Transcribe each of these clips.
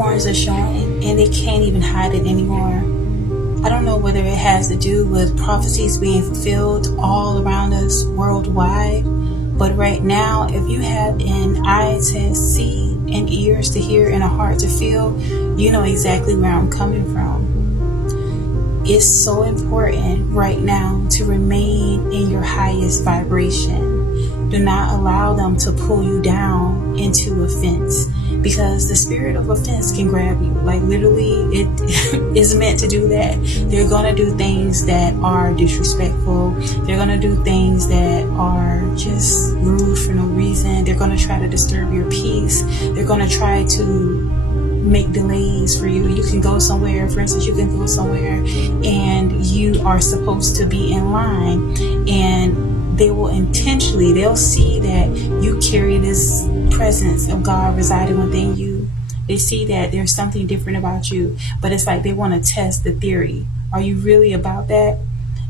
horns are showing, and they can't even hide it anymore. I don't know whether it has to do with prophecies being fulfilled all around us worldwide, but right now, if you have an eye to see and ears to hear and a heart to feel, you know exactly where I'm coming from. It's so important right now to remain in your highest vibration. Do not allow them to pull you down into offense, because the spirit of offense can grab you. Like literally, it is meant to do that. They're going to do things that are disrespectful. They're going to do things that are just rude for no reason. They're going to try to disturb your peace. They're going to try to make delays for you. You can go somewhere, for instance, you can go somewhere and you are supposed to be in line, and they will intentionally, they'll see that you carry this presence of God residing within you. They see that there's something different about you, but it's like they want to test the theory. Are you really about that?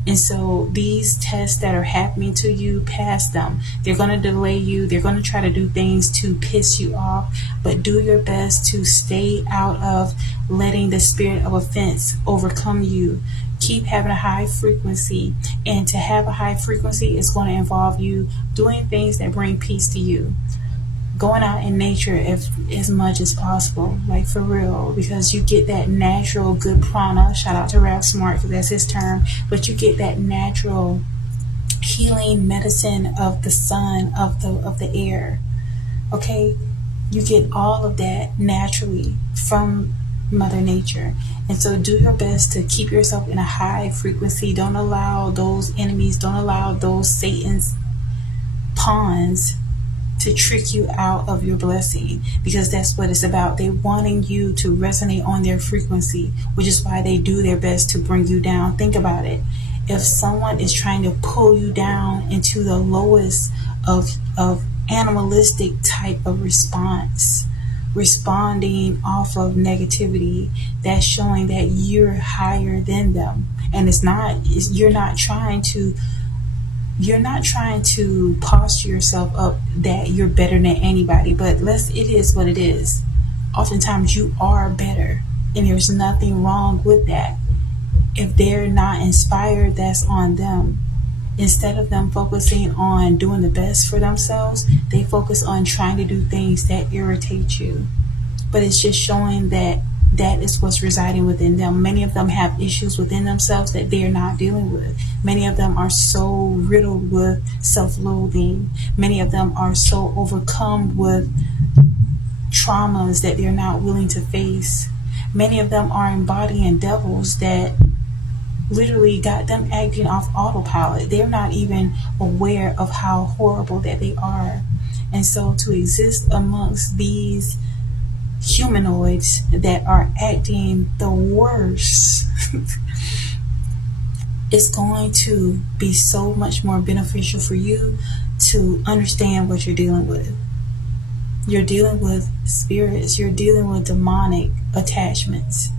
And so these tests that are happening to you, pass them. They're going to delay you. They're going to try to do things to piss you off, but do your best to stay out of letting the spirit of offense overcome you. Keep having a high frequency, and to have a high frequency is going to involve you doing things that bring peace to you. Going out in nature as much as possible, like for real, because you get that natural good prana. Shout out to Rap Smart, because that's his term. But you get that natural healing medicine of the sun, of the air. Okay, you get all of that naturally from Mother Nature. And so do your best to keep yourself in a high frequency. Don't allow those enemies, don't allow those Satan's pawns to trick you out of your blessing, because that's what it's about. They're wanting you to resonate on their frequency, which is why they do their best to bring you down. Think about it. If someone is trying to pull you down into the lowest of animalistic type of response, responding off of negativity, that's showing that you're higher than them. And you're not trying to posture yourself up that you're better than anybody, but it is what it is. Oftentimes you are better, and there's nothing wrong with that. If they're not inspired, that's on them. Instead of them focusing on doing the best for themselves, they focus on trying to do things that irritate you. But it's just showing that is what's residing within them. Many of them have issues within themselves that they're not dealing with. Many of them are so riddled with self-loathing. Many of them are so overcome with traumas that they're not willing to face. Many of them are embodying devils that literally got them acting off autopilot. They're not even aware of how horrible that they are. And so to exist amongst these humanoids that are acting the worst it's going to be so much more beneficial for you to understand what you're dealing with. You're dealing with spirits, you're dealing with demonic attachments.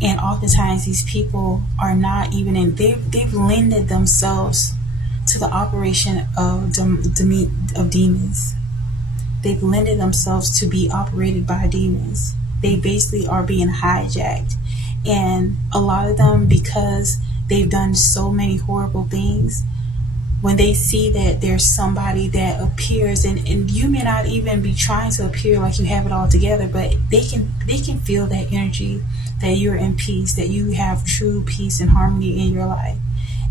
And oftentimes these people are not even they've lended themselves to the operation of demons. They've lended themselves to be operated by demons. They basically are being hijacked. And a lot of them, because they've done so many horrible things, when they see that there's somebody that appears, and you may not even be trying to appear like you have it all together, but they can feel that energy, that you're in peace, that you have true peace and harmony in your life.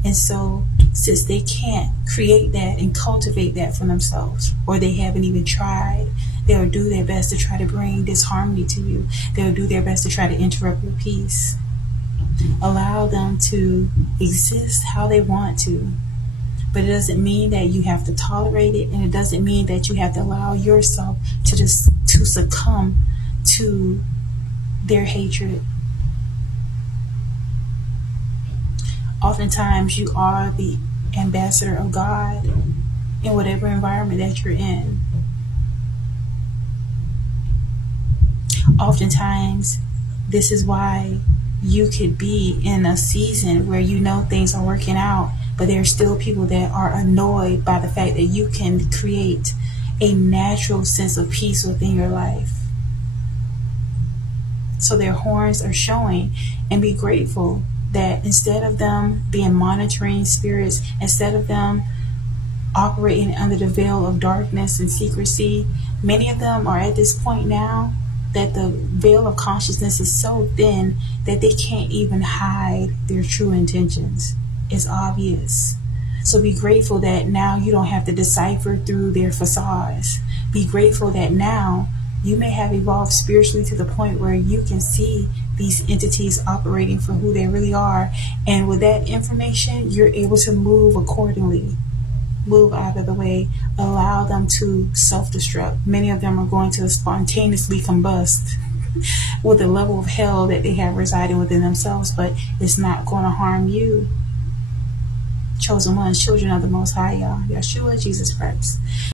And so since they can't create that and cultivate that for themselves, or they haven't even tried, they'll do their best to try to bring disharmony to you. They'll do their best to try to interrupt your peace. Allow them to exist how they want to. But it doesn't mean that you have to tolerate it, and it doesn't mean that you have to allow yourself to succumb to their hatred. Oftentimes you are the ambassador of God in whatever environment that you're in. Oftentimes this is why you could be in a season where you know things are working out, but there are still people that are annoyed by the fact that you can create a natural sense of peace within your life. So their horns are showing. And be grateful that instead of them being monitoring spirits, instead of them operating under the veil of darkness and secrecy, many of them are at this point now that the veil of consciousness is so thin that they can't even hide their true intentions. It's obvious. So be grateful that now you don't have to decipher through their facades. Be grateful that now you may have evolved spiritually to the point where you can see these entities operating for who they really are. And with that information, you're able to move accordingly. Move out of the way, allow them to self-destruct. Many of them are going to spontaneously combust with the level of hell that they have residing within themselves, but it's not going to harm you. Chosen ones, children of the Most High, y'all. Yeshua, Jesus Christ.